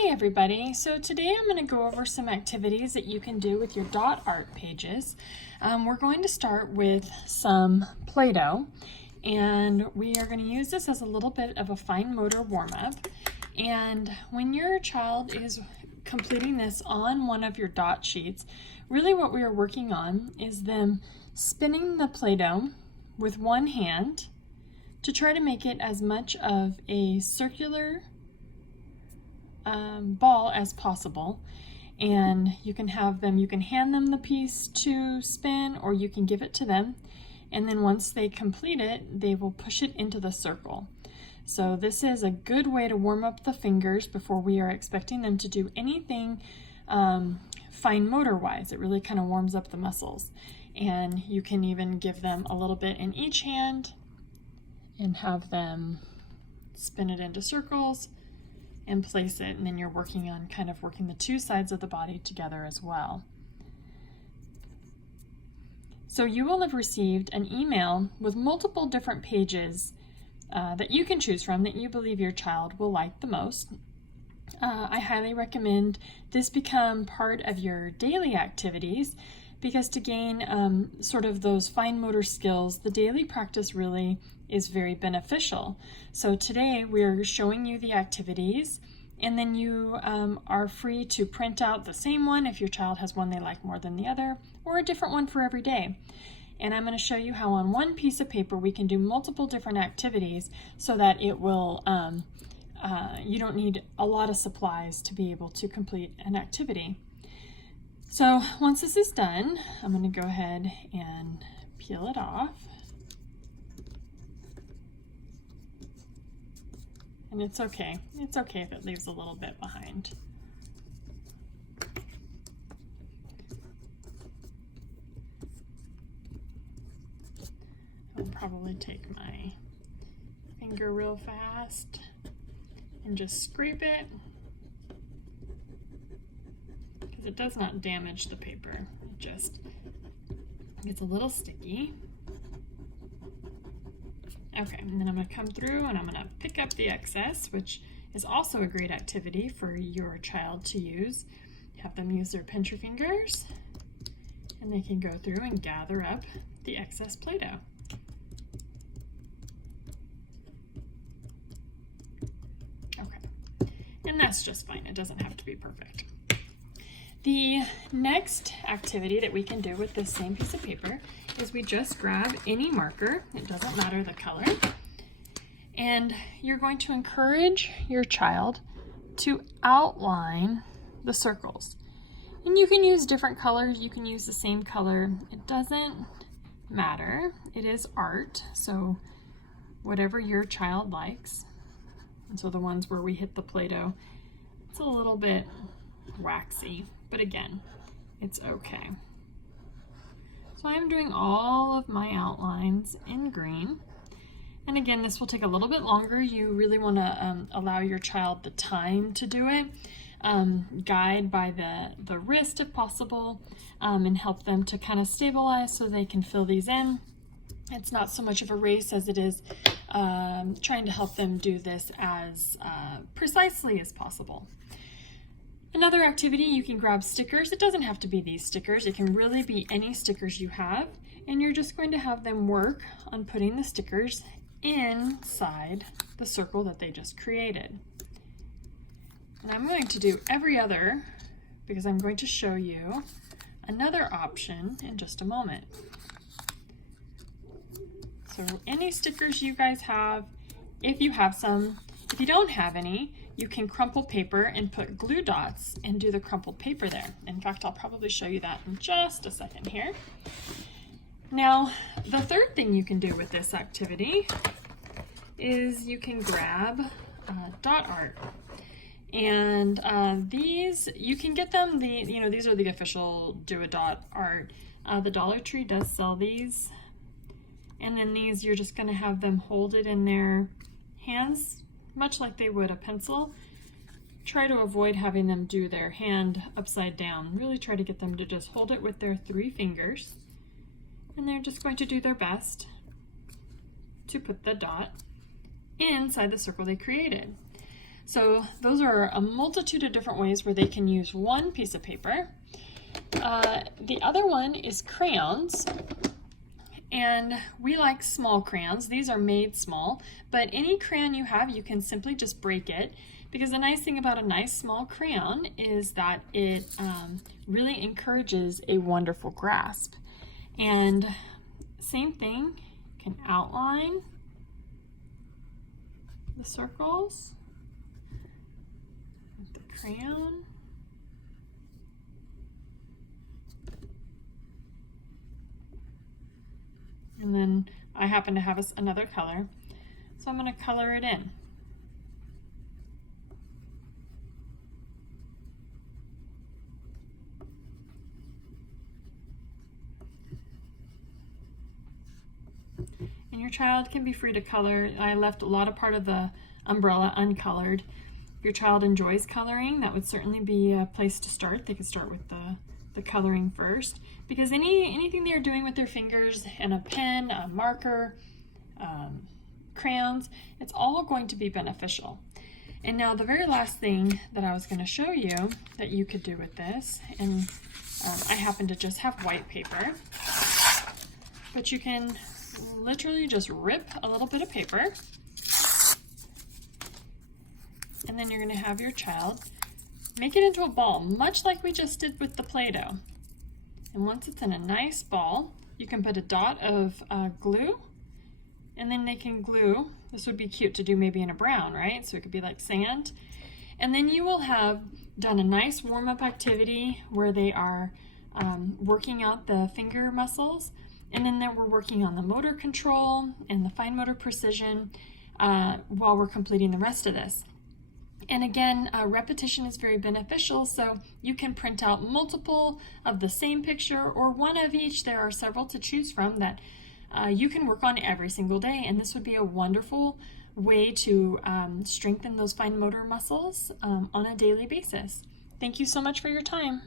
Hi everybody. So today I'm going to go over some activities that you can do with your dot art pages. We're going to start with some Play-Doh, and we are going to use this as a little bit of a fine motor warm-up. And when your child is completing this on one of your dot sheets, really what we are working on is them spinning the Play-Doh with one hand to try to make it as much of a circular ball as possible. And you can hand them the piece to spin, or you can give it to them, and then once they complete it, they will push it into the circle. So this is a good way to warm up the fingers before we are expecting them to do anything fine motor wise. It really kind of warms up the muscles, and you can even give them a little bit in each hand and have them spin it into circles and place it, and then you're working on working the two sides of the body together as well. So you will have received an email with multiple different pages that you can choose from that you believe your child will like the most. I highly recommend this become part of your daily activities, because to gain sort of those fine motor skills, the daily practice really is very beneficial. So today we're showing you the activities, and then you are free to print out the same one if your child has one they like more than the other, or a different one for every day. And I'm going to show you how on one piece of paper we can do multiple different activities so that it will you don't need a lot of supplies to be able to complete an activity. So once this is done, I'm going to go ahead and peel it off. And it's okay. It's okay if it leaves a little bit behind. I'll probably take my finger real fast and just scrape it, because it does not damage the paper. It just gets a little sticky. Okay, and then I'm going to come through and I'm going to pick up the excess, which is also a great activity for your child to use. Have them use their pincher fingers, and they can go through and gather up the excess Play-Doh. Okay, and that's just fine. It doesn't have to be perfect. The next activity that we can do with this same piece of paper is we just grab any marker, it doesn't matter the color, and you're going to encourage your child to outline the circles. And you can use different colors, you can use the same color, it doesn't matter. It is art, so whatever your child likes. And so the ones where we hit the Play-Doh, it's a little bit waxy, but again, it's okay. So I'm doing all of my outlines in green. And again, this will take a little bit longer. You really want to allow your child the time to do it. Guide by the wrist if possible, and help them to kind of stabilize so they can fill these in. It's not so much of a race as it is trying to help them do this as precisely as possible. Another activity, you can grab stickers. It doesn't have to be these stickers. It can really be any stickers you have, and you're just going to have them work on putting the stickers inside the circle that they just created. And I'm going to do every other, because I'm going to show you another option in just a moment. So any stickers you guys have, if you have some, if you don't have any, you can crumple paper and put glue dots and do the crumpled paper there. In fact, I'll probably show you that in just a second here. Now, the third thing you can do with this activity is you can grab dot art. And these, you can get them, these are the official Do a Dot art. The Dollar Tree does sell these. And then these, you're just gonna have them hold it in their hands, much like they would a pencil. Try to avoid having them do their hand upside down. Really try to get them to just hold it with their 3 fingers. And they're just going to do their best to put the dot inside the circle they created. So those are a multitude of different ways where they can use one piece of paper. The other one is crayons. And we like small crayons. These are made small, but any crayon you have, you can simply just break it, because the nice thing about a nice small crayon is that it really encourages a wonderful grasp. And same thing, can outline the circles with the crayon. And then I happen to have another color, so I'm going to color it in. And your child can be free to color. I left a lot of part of the umbrella uncolored. If your child enjoys coloring, that would certainly be a place to start. They could start with the coloring first, because anything they're doing with their fingers and a pen, a marker, crayons, it's all going to be beneficial. And now the very last thing that I was going to show you that you could do with this, and I happen to just have white paper, but you can literally just rip a little bit of paper, and then you're going to have your child make it into a ball, much like we just did with the Play-Doh. And once it's in a nice ball, you can put a dot of glue, and then they can glue. This would be cute to do maybe in a brown, right? So it could be like sand. And then you will have done a nice warm-up activity where they are working out the finger muscles, and then we're working on the motor control and the fine motor precision while we're completing the rest of this. And again, repetition is very beneficial, so you can print out multiple of the same picture or one of each. There are several to choose from that you can work on every single day, and this would be a wonderful way to strengthen those fine motor muscles on a daily basis. Thank you so much for your time.